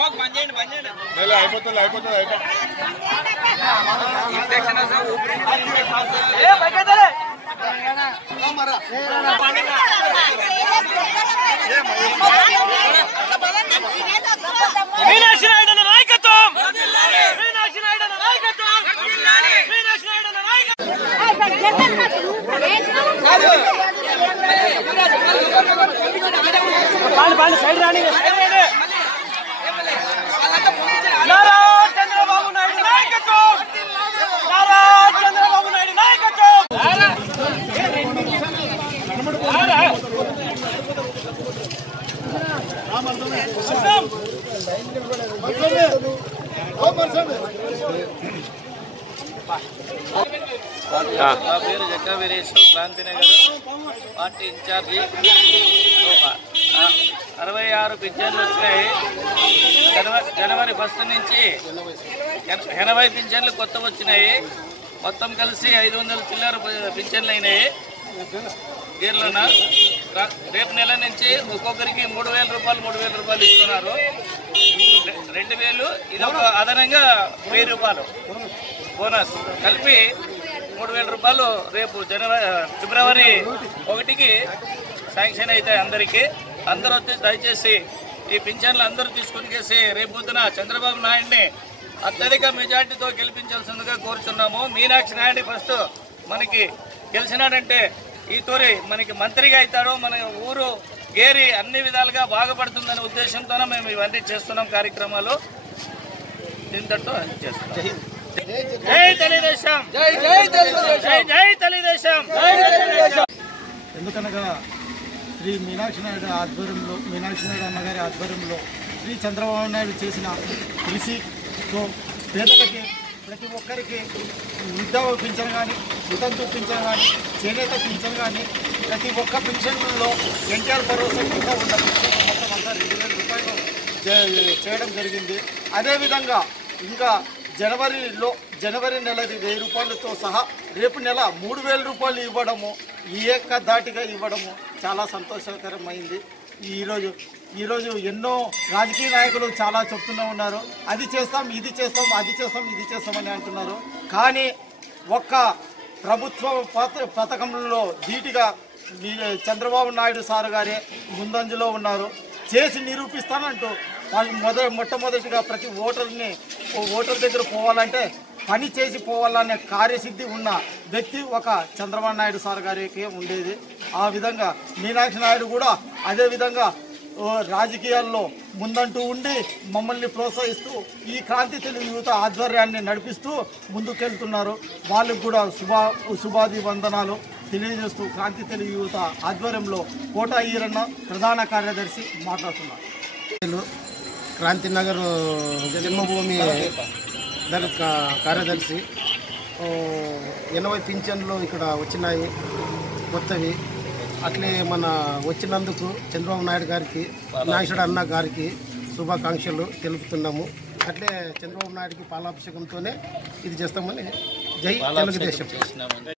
బంద్ చేయండి బంద్ చేయండి అయిపోతుంది అయిపోతుంది మీనాక్షి నాయుడు అన్న నాయకత్వం. మీనాక్షి నాయుడు అన్న నాయకత్వం. మీనాక్షి నాయుడు అన్న నాయకత్వం. సైడ్ రాని సైడ్ రాని నారా చంద్రబాబు నాయుడు నాయకత్వం నారా చంద్రబాబు నాయుడు నాయకత్వం నారా నా పేరు జగ్గా వీరేశ్వర్ క్రాంతినగర్ పార్టీ ఇన్ఛార్జి అరవై ఆరు పింఛన్లు వచ్చినాయి. జనవరి జనవరి ఫస్ట్ నుంచి ఎన- ఎనభై పింఛన్లు కొత్త వచ్చినాయి. మొత్తం కలిసి ఐదు వందల చిల్లర పింఛన్లు అయినాయి. గీర్లన రేపు నెల నుంచి ఒక్కొక్కరికి మూడు వేల రూపాయలు మూడు వేల రూపాయలు ఇస్తున్నారు. రెండు వేలు ఇది ఒక అదనంగా వెయ్యి రూపాయలు. బోనస్. కలిపి మూడు వేల రూపాయలు రేపు జనవరి ఫిబ్రవరి ఒకటికి శాంక్షన్ అవుతాయి అందరికీ. అందరూ వచ్చి దయచేసి ఈ పింఛన్లు అందరూ తీసుకొని చేసి రేపు పొద్దున చంద్రబాబు నాయుడిని అత్యధిక మెజార్టీతో గెలిపించాల్సిందిగా కోరుచున్నాము. మీనాక్షి నాయుడు ఫస్ట్ మనకి గెలిచినాడంటే ఈ తూరి మనకి మంత్రిగా అవుతాడు మన ఊరు గేరి అన్ని విధాలుగా బాగుపడుతుందనే ఉద్దేశంతోనే మేము ఇవన్నీ చేస్తున్నాం కార్యక్రమాలు. దీంతో చేస్తున్నాం. జై తెలుగుదేశం. జై జై తెలుగుదేశం. జై జై తెలుగుదేశం. ఎందుకనగా శ్రీ మీనాక్షి నాయుడు ఆధ్వర్యంలో మీనాక్షి నాయుడు అన్నగారి ఆధ్వర్యంలో శ్రీ చంద్రబాబు నాయుడు చేసిన కృషితో పేదలకి ప్రతి ఒక్కరికి వృద్ధ పింఛన్ కానీ వితంతు పింఛన్ కానీ చేనేత పింఛన్ కానీ ప్రతి ఒక్క పింఛన్లో ఎన్టీఆర్ భరోసా కింద ఉన్న పింఛన్ మొత్తం అంతా రెండు వేల రూపాయలు చే- చేయడం జరిగింది. అదేవిధంగా ఇంకా జనవరిలో జనవరి నెలది వెయ్యి రూపాయలతో సహా రేపు నెల మూడు వేల రూపాయలు ఇవ్వడము ఈ ఏక దాటిగా ఇవ్వడము చాలా సంతోషకరమైంది. ఈరోజు ఈరోజు ఎన్నో రాజకీయ నాయకులు చాలా చెప్తూనే ఉన్నారు. అది చేస్తాం ఇది చేస్తాం అది చేస్తాం ఇది చేస్తామని అంటున్నారు. కానీ ఒక్క ప్రభుత్వ పథకంలో ధీటుగా చంద్రబాబు నాయుడు సార్ గారే ముందంజలో ఉన్నారు. చేసి నిరూపిస్తానంటూ వాళ్ళు మొద మొట్టమొదటిగా ప్రతి ఓటర్ని ఓ ఓటర్ దగ్గర పోవాలంటే పని చేసి పోవాలనే కార్యసిద్ధి ఉన్న వ్యక్తి ఒక చంద్రబాబు నాయుడు సార్ గారికి ఉండేది. ఆ విధంగా మీనాక్షి నాయుడు కూడా అదే విధంగా రాజకీయాల్లో ముందంటూ ఉండి మమ్మల్ని ప్రోత్సహిస్తూ ఈ క్రాంతి తెలుగు యువత ఆధ్వర్యాన్ని నడిపిస్తూ ముందుకెళ్తున్నారు. వాళ్ళకు కూడా శుభా శుభాది వందనాలు తెలియజేస్తూ క్రాంతి తెలుగు యువత ఆధ్వర్యంలో కోట ఈరన్న ప్రధాన కార్యదర్శి మాట్లాడుతున్నారు. క్రాంతినగర్ జన్మభూమి దాని కార్యదర్శి. ఎనభై పింఛన్లు ఇక్కడ వచ్చినాయి. కొత్తవి. అట్లే మన వచ్చినందుకు చంద్రబాబు నాయుడు గారికి నాగేశ్వర అన్న గారికి శుభాకాంక్షలు తెలుపుతున్నాము. అట్లే చంద్రబాబు నాయుడుకి పాలాభిషేకంతోనే ఇది చేస్తామని జై తెలుగుదేశం.